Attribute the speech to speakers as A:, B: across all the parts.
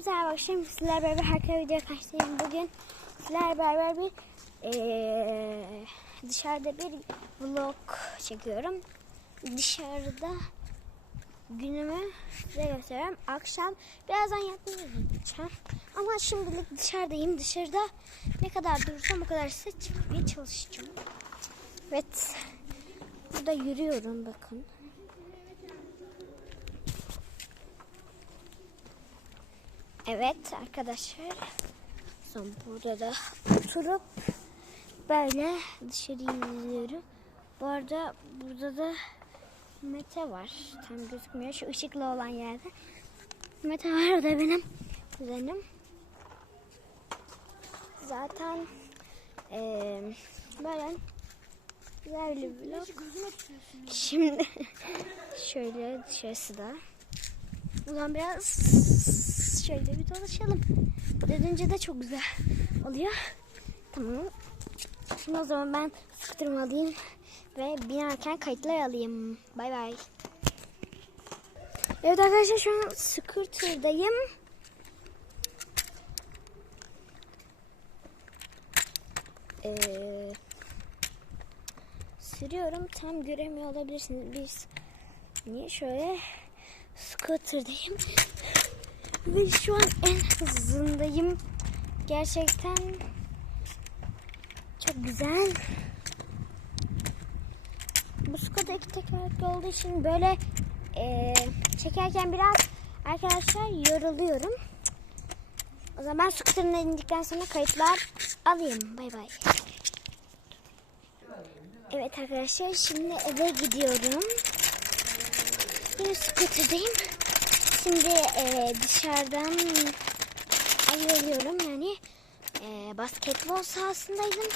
A: Hepinize merhaba. Şimdi sizlerle beraber harika video karşınızdayım. Bugün sizlerle beraber bir eee, dışarıda bir vlog çekiyorum. Dışarıda günümü size göstereceğim. Akşam birazdan yatmaya gideceğim. Ama şimdilik dışarıdayım. Dışarıda ne kadar durursam o kadar size çekmeye çalışacağım. Evet. Burada yürüyorum bakın. Evet arkadaşlar. Son burada da oturup böyle dışarıyı izliyorum. Bu arada burada da Mete var. Tam gözükmüyor. Şu ışıklı olan yerde. Mete var o da benim kuzenim. Zaten eee böyle güzel bir vlog. Şimdi şöyle dışarısı da. Buradan biraz şöyle bir dolaşalım. Dedince de çok güzel oluyor. Tamam. Şimdi o zaman ben skuterımı alayım ve binerken kayıtlar alayım. Bay bay. Evet arkadaşlar şu an scooter'dayım. Ee, sürüyorum. Tam göremiyor olabilirsiniz. Biz niye şöyle scooter'dayım. Ve şu an en hızındayım. Gerçekten çok güzel. Bu scooter iki tekerlekli olduğu için böyle eee, çekerken biraz arkadaşlar yoruluyorum. O zaman ben scooter'ına indikten sonra kayıtlar alayım. Bay bay. Evet arkadaşlar şimdi eve gidiyorum. Yine scooter'dayım. Şimdi e, dışarıdan ayrılıyorum yani e, basketbol sahasındaydım.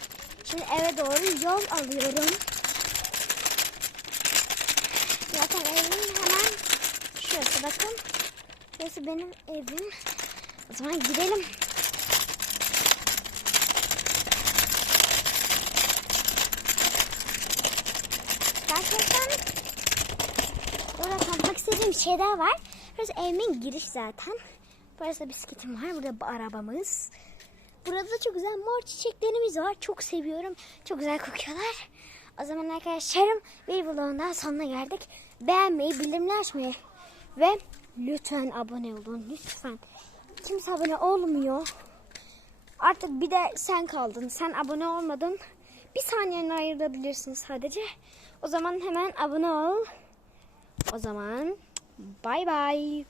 A: Şimdi eve doğru yol alıyorum. Zaten evim hemen şurası bakın. Şurası benim evim. O zaman gidelim. Gerçekten Burada tanıtmak istediğim şey daha var. Burası evimin giriş zaten. Burası da bisikletim var. Burada bu arabamız. Burada da çok güzel mor çiçeklerimiz var. Çok seviyorum. Çok güzel kokuyorlar. O zaman arkadaşlarım bir vlogun daha sonuna geldik. Beğenmeyi, bildirimleri açmayı ve lütfen abone olun. Lütfen. Kimse abone olmuyor. Artık bir de sen kaldın. Sen abone olmadın. Bir saniyeni ayırabilirsin sadece. O zaman hemen abone ol. O zaman bay bay.